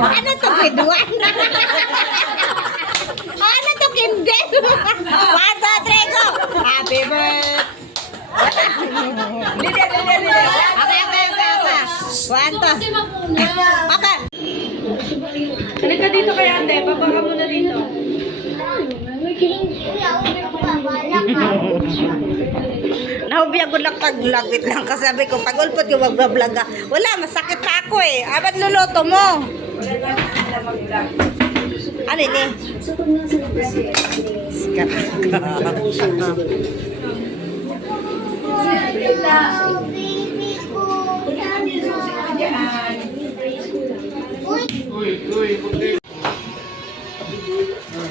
Ano to, Pedwan? Ano to, Kindel? 1, 2, 3, go! Happy birthday! Okay. 1, 2. Okay. Halika dito kay ate. Papa ka muna dito. Nahubiyag ko lang pag-vlog lang kasabi ko. Pag ulpot ko mag-vlog ka. Wala, masakit na ako eh. Abat luluto mo. Ano ini?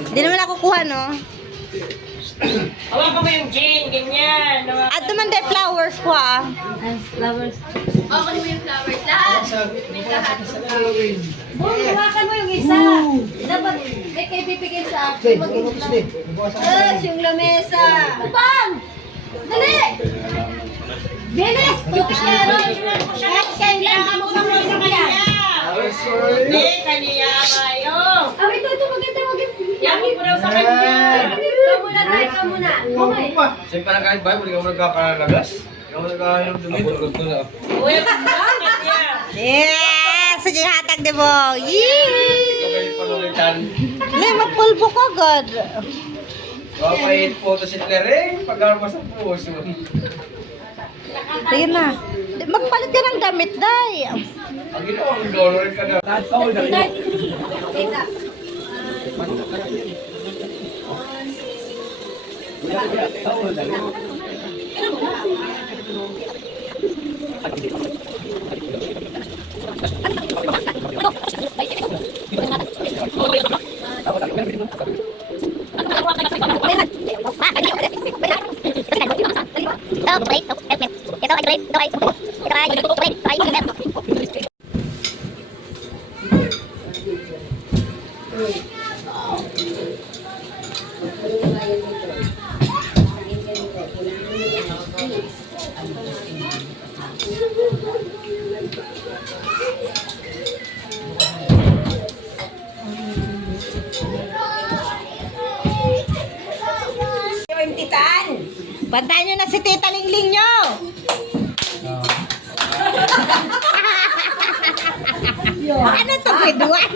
Hindi naman ako kuha, no? Hawakan mo yung gin, ganyan. At naman day flowers ko, ah. Flowers. Hawakan mo yung flowers. Lahat. May lahat. Hawakan mo yung isa. Dapat, may kayo bibigay sa akin. Yes, yung lamesa. Upang! Dali! Bilis! Bilis na rin! Kailangan mo kang may sa kanya. Hindi, kaniya kayo. Ah, ito, maganda. Yami mo daw sa kanya. Ikaw muna, tayo ka muna. Okay. Siyempre na kahit ba, hindi ka mo nagkakalagas. Hindi ka mo nagkakalam dumito. Uy, bakit niya? Yeah! Sige, hatag di mo. Yee! Ito kayo panulitan. Hindi, magpulbo ka, God. Kapahit po ito si Claire, pag-armas ang puso. Sige na. Magpalit ka ng damit, day. Ang ginawa, ang dollar ka na. Teka. Bantayan nyo na si Tita Lingling nyo. Ano to, Pedwan?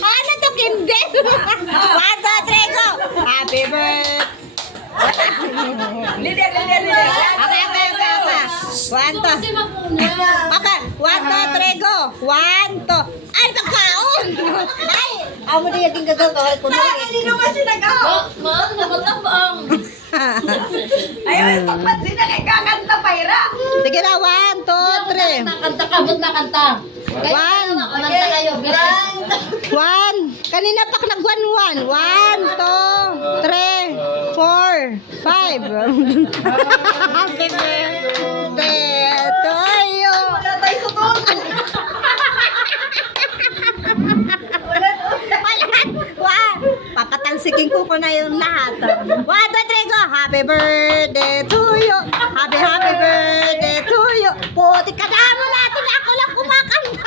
Ano to, Kindel? 1, 2, 3, go! Happy birthday! Lider. Okay. 1, 2. Okay, 1, 2, 3, go! 1, 2. Ay, pagkaon! Ay! Amo na yung gagawin ko na. Kanino ba sinagaw? Ma, namatapang. Ayaw, pagpansin na kay kakanta payra. Sige na, 1, 2, 3. Kanta ka, ba't nakanta? One. Kanta kayo, bilang. 1. Kanina pa nag-1-1. 1, 2, 3, 4, 5. Happy birthday to you. Wala tayo sutot. Papatalsikin ko na yung lahat. 1, 2, 3, go! Happy birthday to you! Happy birthday to you! Puti ka na mo natin! Ako lang kumakanta!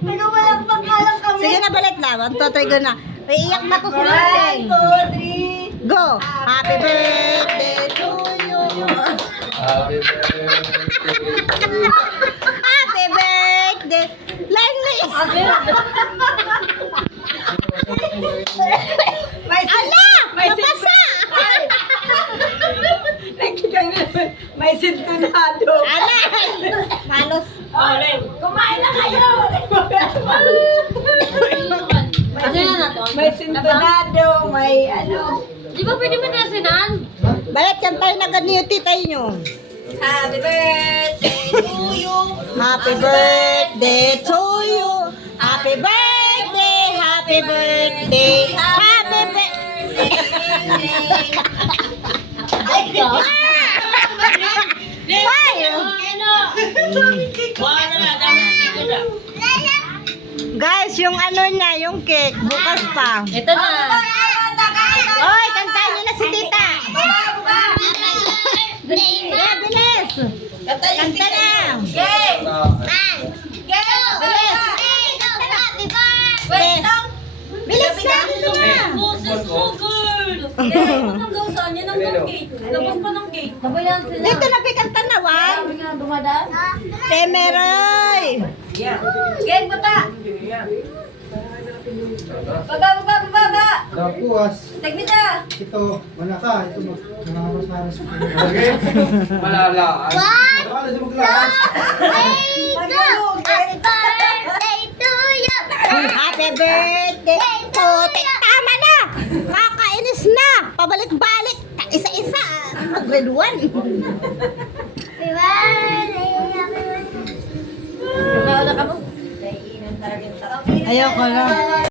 Nagawalang pangkalang kami. Sige na, balik lang. 1, 2, 3, go na. May iyak na ko sila. 1, 2, 3. Go! Happy birthday to you! Happy birthday. Happy birthday! Langli! Ala! Mapasa! May sintunado. Ala! Malos. Kumain na kayo. Ano yan na to? May sintunado, may ano. Di ba pwede mo nasinan? Balat yan tayo na ganyo, titay nyo. Happy birthday to you. Happy birthday to you. Happy birthday, happy birthday, happy birthday. Ay, ka? Guys, yung ano niya, yung cake, bukas pa. Ito na. Oy, kantahin niyo na si tita. Yeah, bilis. Kanta na. Game! Game! Hanggang saan yan? Hanggang gate. Labas pa ng gate. Sabayan sila. Dito na pikang tanawan. Sabi nga dumadaan. Temeroy. Game bata. Baba. Dapuas. Tagbita. Ito, manaka. Ito, nakakasaras. Malalaan. Baka na maglakas. Happy birthday. Putik, tama na. Kakainis na. Pabalik-balik. Isa-isa. Grade 1. Wala ka mo. Naiinom talaga yung sarap. Ayoko na.